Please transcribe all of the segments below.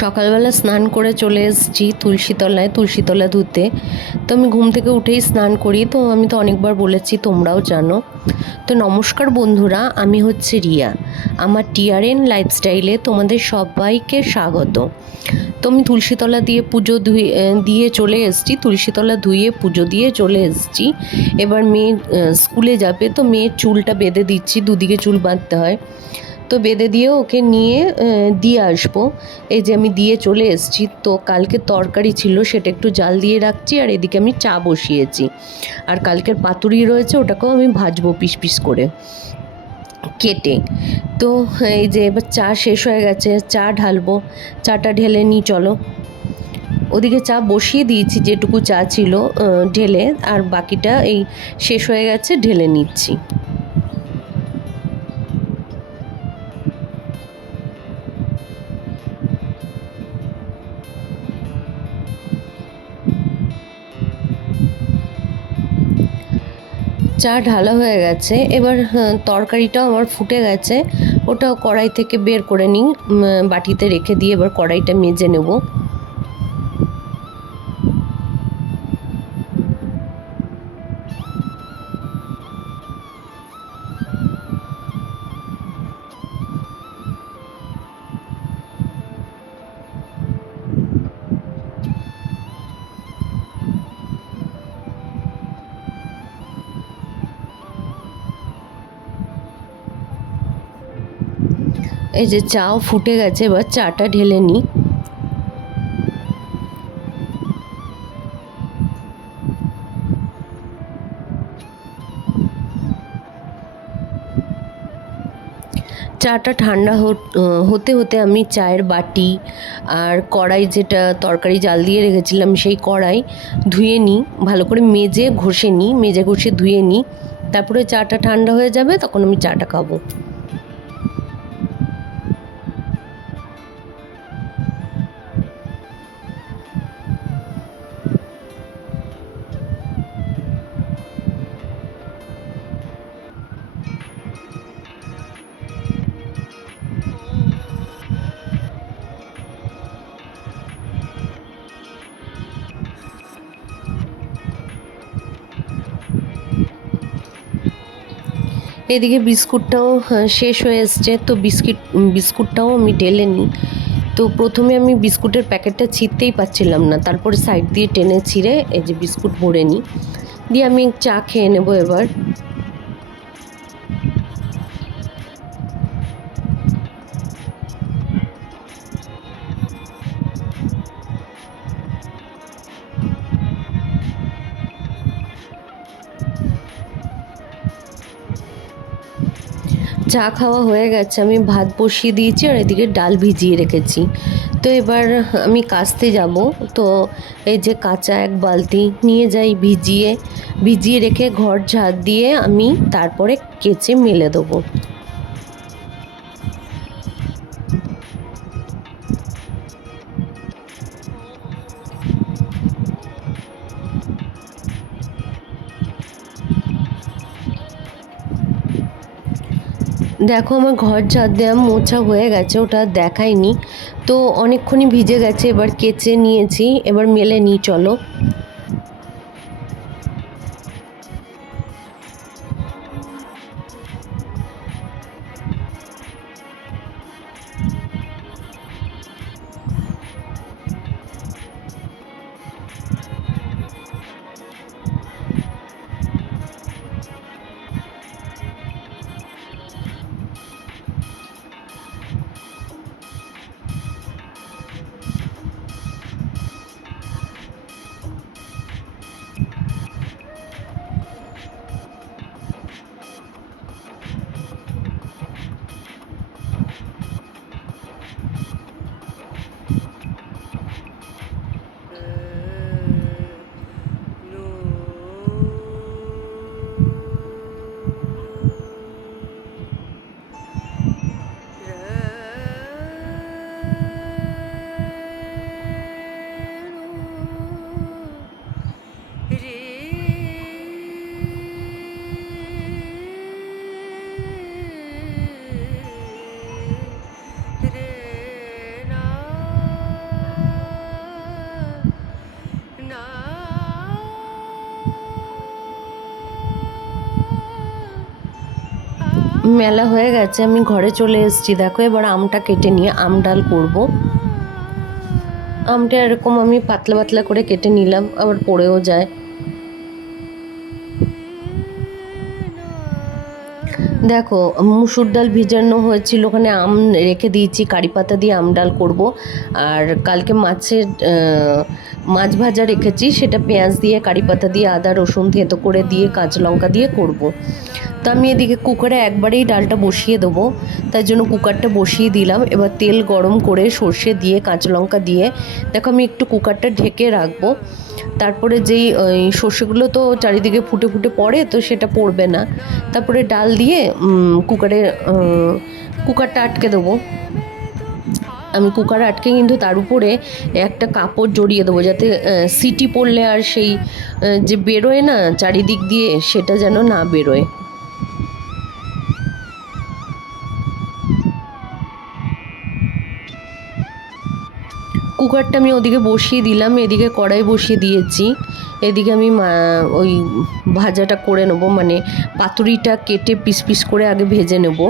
সকালবেলা স্নান করে চলে এসেছি তুলসীতলায়, তুলসীতলা ধুতে। তো আমি ঘুম থেকে উঠেই স্নান করি। তো আমি তো অনেকবার বলেছি, তোমরাও জানো। তো নমস্কার বন্ধুরা, আমি হচ্ছে রিয়া। আমার টিআরএন লাইফস্টাইলে তোমাদের সবাইকে স্বাগত। তো আমি তুলসীতলা দিয়ে পুজো ধুয়ে দিয়ে চলে এসেছি। তুলসীতলা ধুয়ে পুজো দিয়ে চলে এসেছি। এবার মেয়ে স্কুলে যাবে। তো মেয়ের চুলটা বেঁধে দিচ্ছি। দুদিকে চুল বাঁধতে হয়। তো বেঁধে দিয়ে ওকে নিয়ে দিয়ে আসব। এই যে আমি দিয়ে চলে এসেছি, তো কালকে তরকারি ছিল, সেটা একটু জাল দিয়ে রাখছি আর এদিকে আমি চা বসিয়েছি। আর কালকের পাতুরি রয়েছে, ওটাকেও আমি ভাজবো পিস পিস করে কেটে। তো এই যে এবার চা শেষ হয়ে গেছে, চা ঢালবো। চাটা ঢেলে নিই চলো। ওদিকে চা বসিয়ে দিয়েছি, যেটুকু চা ছিল ঢেলে। আর বাকিটা এই শেষ হয়ে গেছে, ঢেলে নিচ্ছি। চা ঢালা হয়ে গেছে। এবার হ্যাঁ, তরকারিটাও আমার ফুটে গেছে। ওটাও কড়াই থেকে বের করে নিই। বাটিতে রেখে দিয়ে এবার কড়াইটা মেজে নেব। এই যে চাও ফুটে গেছে, এবার চাটা ঢেলে নিই চাটা ঠান্ডা হত- হতে আমি চায়ের বাটি আর কড়াই যেটা তরকারি জাল দিয়ে রেখেছিলাম, সেই কড়াই ধুয়ে নিই ভালো করে মেজে ঘষে নিই মেজে ঘষে ধুয়ে নিই তারপরে চাটা ঠান্ডা হয়ে যাবে, তখন আমি চাটা খাব। এদিকে বিস্কুটটাও হ্যাঁ, শেষ হয়ে এসছে তো বিস্কিট বিস্কুটটাও আমি ঢেলে নিই। তো প্রথমে আমি বিস্কুটের প্যাকেটটা ছিঁড়তেই পাচ্ছিলাম না তারপরে সাইড দিয়ে টেনে ছিঁড়ে এই যে বিস্কুট ভরে নিই। দিয়ে আমি চা খেয়ে নেব এবার। চা খাওয়া হয়ে গেছে, আমি ভাত বসিয়ে দিয়েছি আর এদিকে ডাল ভিজিয়ে রেখেছি। তো এবার আমি কাচতে যাব। তো এই যে কাঁচা এক বালতি নিয়ে যাই ভিজিয়ে ভিজিয়ে রেখে ঘর ঝাড় দিয়ে আমি তারপরে কেচে মেলে দেবো। দেখো আমার ঘর ঝাড় দেওয়া মোছা হয়ে গেছে, ওটা দেখায়নি তো অনেকক্ষণই ভিজে গেছে, এবার কেচে নিয়েছি, এবার মেলে নিই চলো। মেলা হয়ে গেছে, আমি ঘরে চলে এসেছি। দেখো, এবার আমটা কেটে নিয়ে আম ডাল করব। আমটা এরকম আমি পাতলা পাতলা করে কেটে নিলাম, আবার পড়েও যায়। দেখো, মুসুর ডাল ভিজানো হয়েছিল, ওখানে আম রেখে দিয়েছি, কারি পাতা দিয়ে আম ডাল করব। আর কালকে মাছের মাছ ভাজা রেখেছি, সেটা পেঁয়াজ দিয়ে, কারি পাতা দিয়ে, আদা, রসুন থেতো করে দিয়ে, কাঁচা লঙ্কা দিয়ে করব। তো আমি এদিকে কুকারে একবারেই ডালটা বসিয়ে দেবো। তার জন্য কুকারটা বসিয়ে দিলাম। এবার তেল গরম করে সর্ষে দিয়ে, কাঁচা লঙ্কা দিয়ে, দেখো আমি একটু কুকারটা ঢেকে রাখব। তারপরে যেই সর্ষেগুলো তো চারিদিকে ফুটে ফুটে পড়ে, তো সেটা পড়বে না। তারপরে ডাল দিয়ে কুকারে কুকারটা আটকে দেবো। আমি কুকার আটকে কিন্তু তার উপরে একটা কাপড় জড়িয়ে দেবো যাতে সিটি পড়লে আর সেই যে বেরোয় না চারিদিক দিয়ে সেটা যেন না বেরোয়। কুকারটা আমি ওদিকে বসিয়ে দিলাম, এদিকে কড়াই বসিয়ে দিয়েছি। এদিকে আমি ওই ভাজাটা করে নেব মানে পাতুরিটা কেটে পিস পিস করে আগে ভেজে নেব।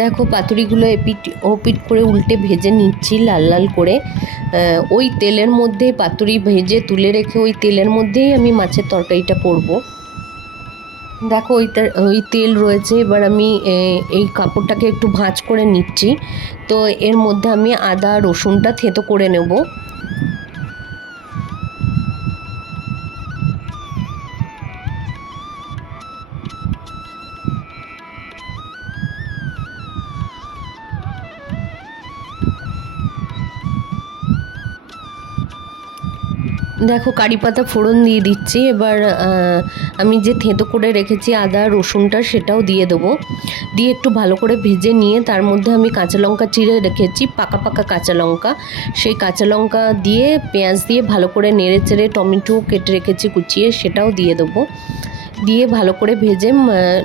দেখো পাতুরিগুলো এপিট, ওপিট করে উল্টে ভেজে নিচ্ছি লাল লাল করে। ওই তেলের মধ্যে পাতুরি ভেজে তুলে রেখে ওই তেলের মধ্যেই আমি মাছের তরকারিটা করব। দেখো ওই ওই তেল রয়েছে, এবার আমি এই কাপড়টাকে একটু ভাঁজ করে নিচ্ছি। তো এর মধ্যে আমি আদা রসুনটা থেতো করে নেব। দেখো, কারি পাতা ফোড়ন দিয়ে দিচ্ছি। এবার আমি যে থেঁতো করে রেখেছি আদা, রসুনটা, সেটাও দিয়ে দেবো। দিয়ে একটু ভালো করে ভেজে নিয়ে, তার মধ্যে আমি কাঁচা লঙ্কা চিড়ে রেখেছি, পাকা পাকা কাঁচা লঙ্কা। সেই কাঁচা লঙ্কা দিয়ে, পেঁয়াজ দিয়ে ভালো করে নেড়ে চেড়ে টমেটো কেটে রেখেছি কুচিয়ে, সেটাও দিয়ে দেবো। দিয়ে ভালো করে ভেজে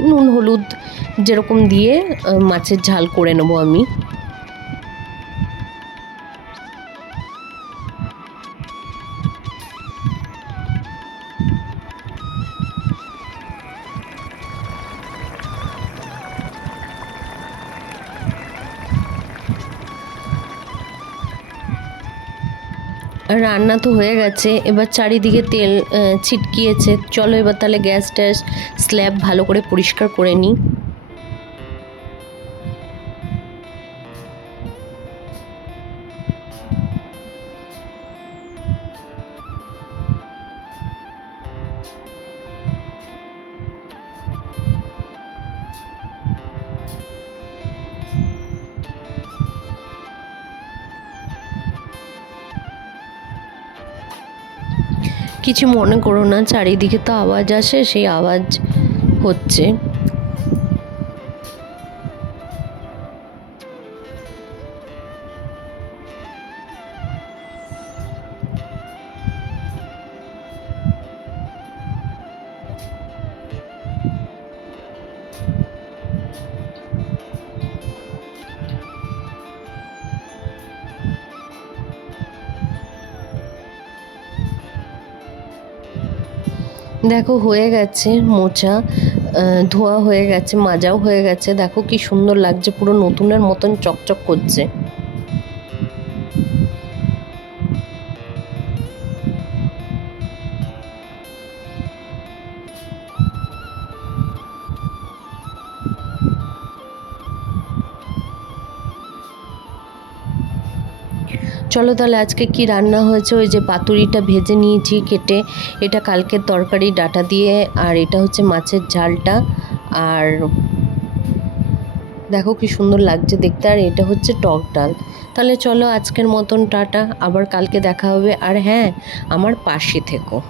নুন, হলুদ যেরকম দিয়ে মাছের ঝাল করে নেব আমি। রান্না তো হয়ে গেছে, এবার চারিদিকে তেল ছিটকিয়েছে। চলো এবার তাহলে গ্যাস ট্যাস স্ল্যাব ভালো করে পরিষ্কার করে নিই। কিছু মনে করো না চারিদিকে তো আওয়াজ আসে সেই আওয়াজ হচ্ছে। দেখো, হয়ে গেছে মোচা ধোয়া হয়ে গেছে, মাজাও হয়ে গেছে। দেখো কি সুন্দর লাগছে, পুরো নতুনের মতন চকচক করছে। চলো তাহলে আজকে কি রান্না হয়েছে? ওই যে পাতুরিটা ভেজে নিয়েছি কেটে। এটা কালকের তরকারি, ডাটা দিয়ে। আর এটা হচ্ছে মাছের ঝালটা। আর দেখো কি সুন্দর লাগছে দেখতে। আর এটা হচ্ছে টক ডাল। তাহলে চলো আজকের মতন টাটা। আবার কালকে দেখা হবে। আর হ্যাঁ আমার পাশে থেকো।